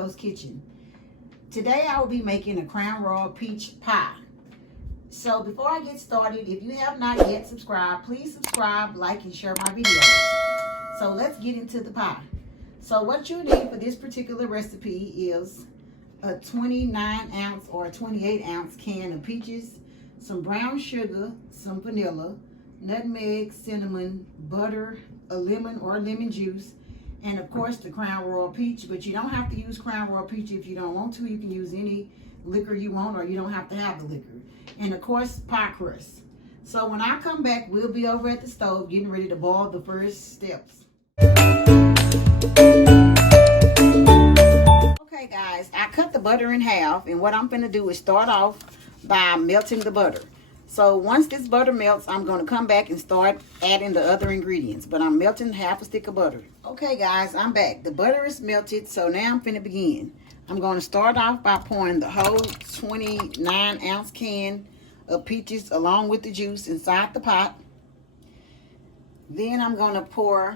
Coco's Kitchen. Today I will be making a Crown Royal peach pie. So before I get started, if you have not yet subscribed, please subscribe, like, and share my videos. So let's get into the pie. So what you need for this particular recipe is a 29-ounce or a 28-ounce can of peaches, some brown sugar, some vanilla, nutmeg, cinnamon, butter, a lemon or lemon juice, and of course the Crown Royal peach. But you don't have to use Crown Royal peach if you don't want to. You can use any liquor you want, or you don't have to have the liquor. And of course pie crust. So when I come back, we'll be over at the stove getting ready to boil the first steps. Okay guys, I cut the butter in half, and what I'm going to do is start off by melting the butter. So once this butter melts, I'm going to come back and start adding the other ingredients. But I'm melting half a stick of butter. Okay guys, I'm back. The butter is melted, so now I'm finna begin. I'm going to start off by pouring the whole 29-ounce can of peaches along with the juice inside the pot. Then I'm going to pour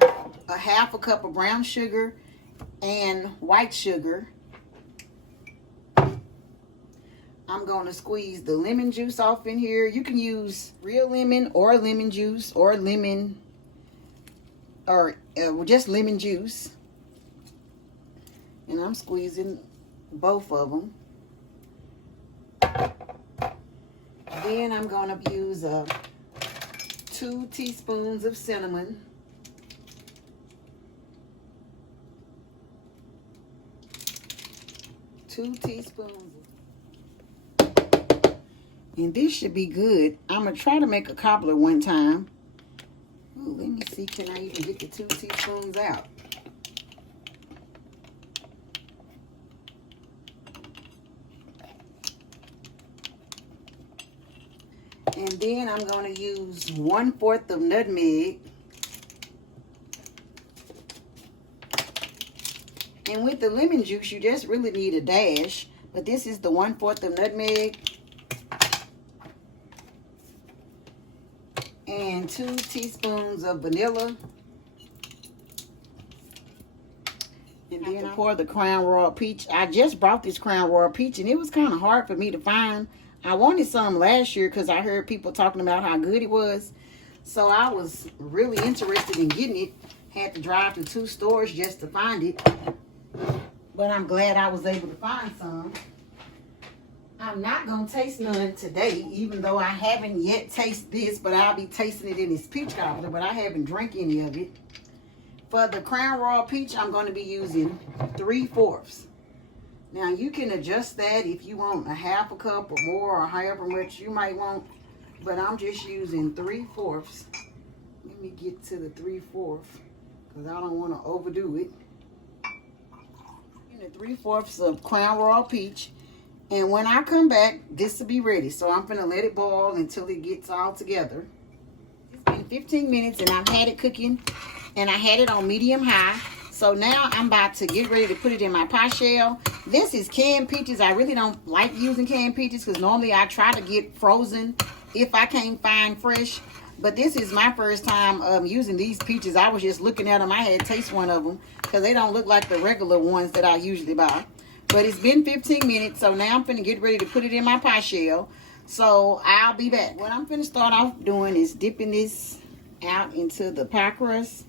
a half a cup of brown sugar and white sugar. I'm going to squeeze the lemon juice off in here. You can use real lemon or lemon juice or lemon or just lemon juice. And I'm squeezing both of them. Then I'm going to use 2 teaspoons of cinnamon. Two teaspoons. And this should be good. I'm going to try to make a cobbler one time. Ooh, let me see, can I even get the 2 teaspoons out? And then I'm going to use 1/4 of nutmeg. And with the lemon juice, you just really need a dash. But this is the 1/4 of nutmeg. And 2 teaspoons of vanilla. And then I pour the Crown Royal peach. I just brought this Crown Royal peach, and it was kind of hard for me to find. I wanted some last year because I heard people talking about how good it was. So I was really interested in getting it. Had to drive to 2 stores just to find it. But I'm glad I was able to find some. I'm not going to taste none today, even though I haven't yet tasted this, but I'll be tasting it in this peach cobbler, but I haven't drank any of it. For the Crown Royal peach, I'm going to be using 3/4. Now, you can adjust that if you want a half a cup or more, or however much you might want, but I'm just using 3/4. Let me get to the 3/4, because I don't want to overdo it. The 3/4 of Crown Royal peach. And when I come back, this will be ready. So I'm going to let it boil until it gets all together. It's been 15 minutes and I've had it cooking. And I had it on medium high. So now I'm about to get ready to put it in my pie shell. This is canned peaches. I really don't like using canned peaches because normally I try to get frozen if I can't find fresh. But this is my first time using these peaches. I was just looking at them. I had to taste one of them because they don't look like the regular ones that I usually buy. But it's been 15 minutes, so now I'm going to get ready to put it in my pie shell. So I'll be back. What I'm going to start off doing is dipping this out into the pie crust.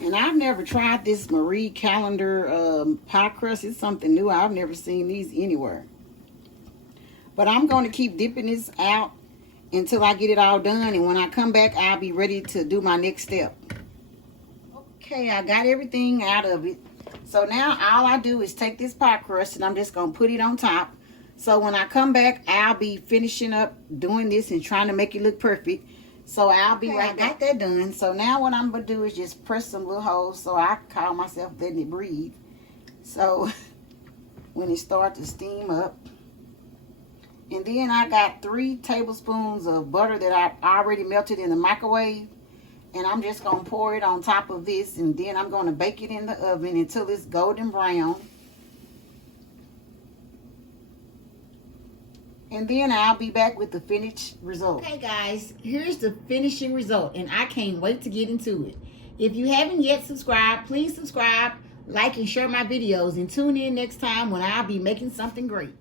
And I've never tried this Marie Callender pie crust. It's something new. I've never seen these anywhere. But I'm going to keep dipping this out until I get it all done. And when I come back, I'll be ready to do my next step. Okay, I got everything out of it. So now all I do is take this pie crust and I'm just going to put it on top. So when I come back, I'll be finishing up doing this and trying to make it look perfect. So I'll be right back. I got that done. So now what I'm going to do is just press some little holes so I call myself letting it breathe. So when it starts to steam up. And then I got 3 tablespoons of butter that I already melted in the microwave. And I'm just going to pour it on top of this. And then I'm going to bake it in the oven until it's golden brown. And then I'll be back with the finished result. Okay guys, here's the finishing result. And I can't wait to get into it. If you haven't yet subscribed, please subscribe, like and share my videos, and tune in next time when I'll be making something great.